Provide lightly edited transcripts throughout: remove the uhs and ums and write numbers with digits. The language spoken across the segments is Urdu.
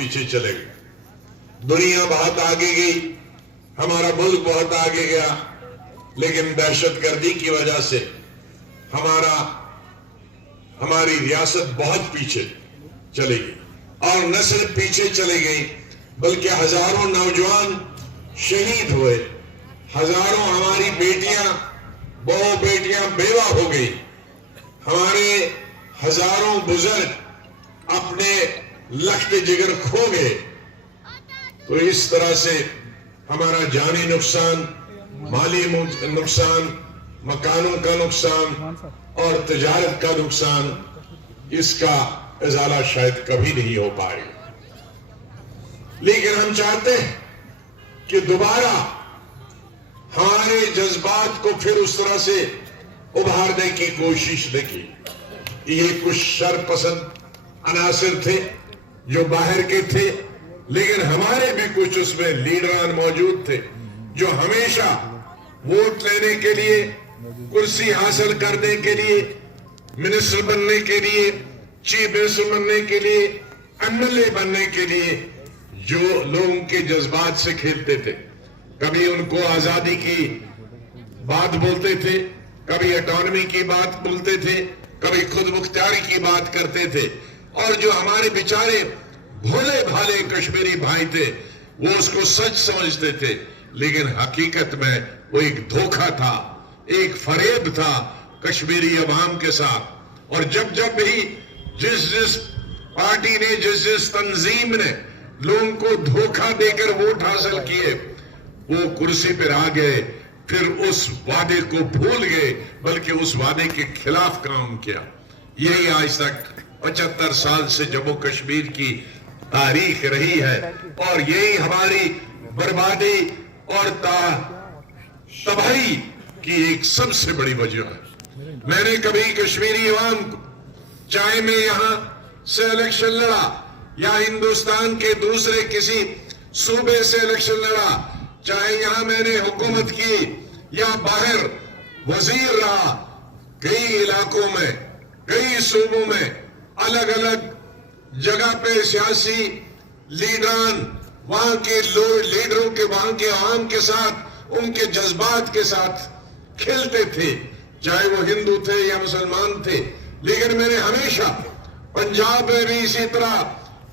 پیچھے چلے گئے، دنیا بہت آگے گئی، ہمارا ملک بہت آگے گیا، لیکن دہشت گردی کی وجہ سے ہماری ریاست بہت پیچھے چلے گئی، اور نسل پیچھے چلے گئی، بلکہ ہزاروں نوجوان شہید ہوئے، ہزاروں ہماری بیٹیاں بہو بیٹیاں بیوہ ہو گئی، ہمارے ہزاروں بزرگ اپنے لخت جگر کھو گئے۔ تو اس طرح سے ہمارا جانی نقصان، مالی نقصان، مکانوں کا نقصان اور تجارت کا نقصان، اس کا ازالہ شاید کبھی نہیں ہو پائے گا۔ لیکن ہم چاہتے ہیں کہ دوبارہ ہمارے جذبات کو پھر اس طرح سے ابھارنے کی کوشش نہ کی۔ یہ کچھ شر پسند عناصر تھے جو باہر کے تھے، لیکن ہمارے بھی کچھ اس میں لیڈران موجود تھے جو ہمیشہ ووٹ لینے کے لیے، کرسی حاصل کرنے کے لیے، منسٹر بننے کے لیے، چیف منسٹر بننے کے لیے، ایم ایل اے بننے کے لیے جو لوگوں کے جذبات سے کھیلتے تھے۔ کبھی ان کو آزادی کی بات بولتے تھے، کبھی اٹانومی کی بات بولتے تھے، کبھی خود مختاری کی بات کرتے تھے، اور جو ہمارے بیچارے بھولے بھالے کشمیری بھائی تھے وہ اس کو سچ سمجھتے تھے، لیکن حقیقت میں وہ ایک دھوکہ تھا، ایک فریب تھا کشمیری عوام کے ساتھ۔ اور جب بھی جس پارٹی نے، جس تنظیم نے لوگوں کو دھوکہ دے کر ووٹ حاصل کیے، وہ کرسی پر آ گئے، پھر اس وعدے کو بھول گئے، بلکہ اس وعدے کے خلاف کام کیا۔ یہی آج تک 75 سال سے جموں کشمیر کی تاریخ رہی ہے، اور یہی ہماری بربادی اور تباہی کی ایک سب سے بڑی وجہ ہے۔ میں نے کبھی کشمیری عوام کو، چاہے میں یہاں سے الیکشن لڑا یا ہندوستان کے دوسرے کسی صوبے سے الیکشن لڑا، چاہے یہاں میں نے حکومت کی یا باہر وزیر رہا، کئی علاقوں میں، کئی صوبوں میں، الگ الگ جگہ پہ سیاسی لیڈران وہاں کے لیڈروں کے، وہاں کے عوام کے ساتھ، ان کے جذبات کے ساتھ کھیلتے تھے، چاہے وہ ہندو تھے یا مسلمان تھے۔ لیکن میں نے ہمیشہ پنجاب میں بھی اسی طرح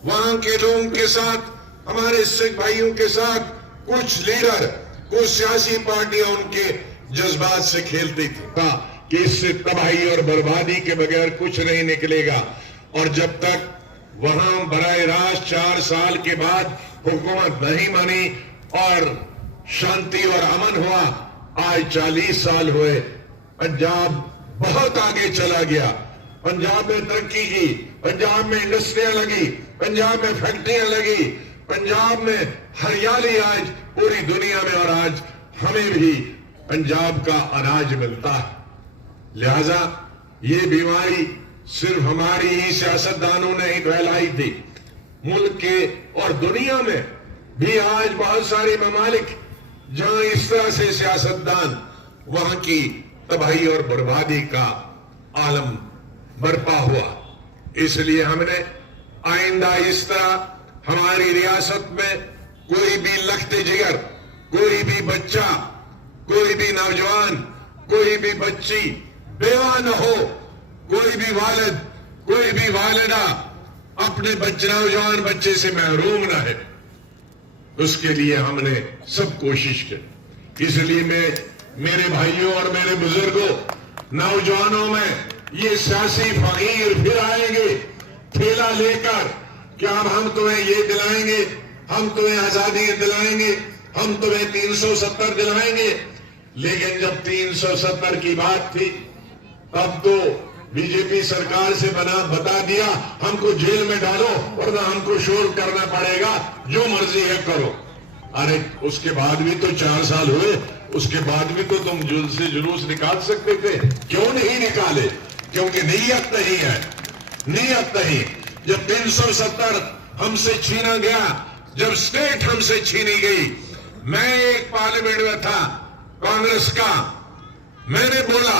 وہاں کے لوگوں کے ساتھ، ہمارے سکھ بھائیوں کے ساتھ، کچھ لیڈر، کچھ سیاسی پارٹیاں ان کے جذبات سے کھیلتی تھی کہ اس سے تباہی اور بربادی کے بغیر کچھ نہیں نکلے گا۔ اور جب تک وہاں براہ راست 4 سال کے بعد حکومت نہیں بنی اور شانتی اور امن ہوا، آج 40 سال ہوئے، پنجاب بہت آگے چلا گیا، پنجاب میں ترقی کی، پنجاب میں انڈسٹریاں لگی، پنجاب میں فیکٹریاں لگی، پنجاب میں ہریالی آج پوری دنیا میں، اور آج ہمیں بھی پنجاب کا اناج ملتا ہے۔ لہذا یہ بیماری صرف ہماری ہی سیاستدانوں نے ہی پھیلائی تھی، ملک کے اور دنیا میں بھی آج بہت سارے ممالک جہاں اس طرح سے سیاستدان وہاں کی تباہی اور بربادی کا عالم برپا ہوا۔ اس لیے ہم نے آئندہ اس طرح ہماری ریاست میں کوئی بھی لخت جگر، کوئی بھی بچہ، کوئی بھی نوجوان، کوئی بھی بچی بیوہ نہ ہو، کوئی بھی والد، کوئی بھی والدہ اپنے نوجوان بچے سے محروم نہ ہے۔ اس کے لیے ہم نے سب کوشش کی۔ اس لیے میں میرے بھائیوں اور میرے بزرگوں، نوجوانوں میں یہ سیاسی فقیر پھر آئیں گے تھیلا لے کر کہ اب ہم تمہیں یہ دلائیں گے، ہم تمہیں آزادی دلائیں گے، ہم تمہیں 370 دلائیں گے۔ لیکن جب 370 کی بات تھی تب تو بی جے پی سرکار سے بتا دیا ہم کو جیل میں ڈالو ورنہ ہم کو شور کرنا پڑے گا، جو مرضی ہے کرو۔ ارے اس کے بعد بھی تو 4 سال ہوئے، اس کے بعد بھی تو تم جلوس نکال سکتے تھے، کیوں نہیں نکالے؟ کیونکہ نیت نہیں ہے، نیت نہیں۔ جب 370 ہم سے چھینا گیا، جب اسٹیٹ ہم سے چھینی گئی، میں ایک پارلیمنٹ میں تھا کانگریس کا، میں نے بولا